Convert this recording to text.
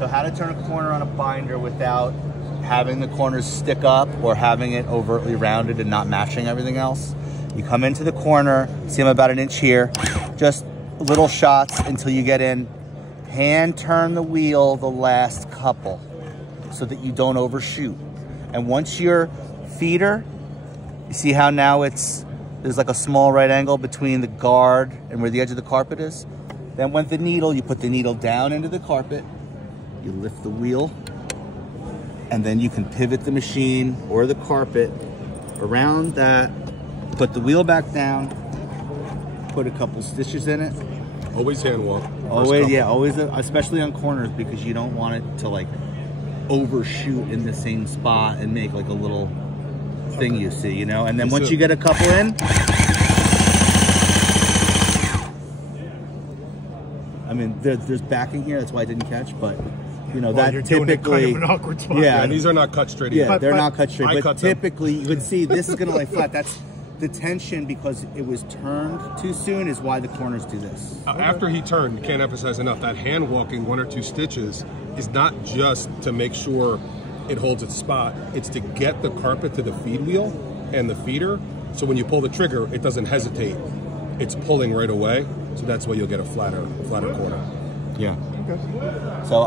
So how to turn a corner on a binder without having the corners stick up or having it overtly rounded and not matching everything else. You come into the corner, see I'm about 1 inch here, just little shots until you get in. Hand turn the wheel the last couple so that you don't overshoot. And once your feeder, you see how now there's like a small right angle between the guard and where the edge of the carpet is? Then with the needle, you put the needle down into the carpet, you lift the wheel, and then you can pivot the machine or the carpet around that, put the wheel back down, put a couple stitches in it. Always hand walk. Always, yeah, always, especially on corners, because you don't want it to like overshoot in the same spot and make like a little thing you see, you know? And then once you get a couple in, I mean, there's backing here, that's why I didn't catch, but you know, that typically, kind of an awkward spot. Yeah, these are not cut straight. Yeah, they're not cut straight, but typically them. You would see this is gonna lay flat. That's the tension, because it was turned too soon is why the corners do this. After he turned, you can't emphasize enough, that hand walking 1 or 2 stitches is not just to make sure it holds its spot, it's to get the carpet to the feed wheel and the feeder, so when you pull the trigger, it doesn't hesitate. It's pulling right away, so that's why you'll get a flatter corner. Yeah. Okay. So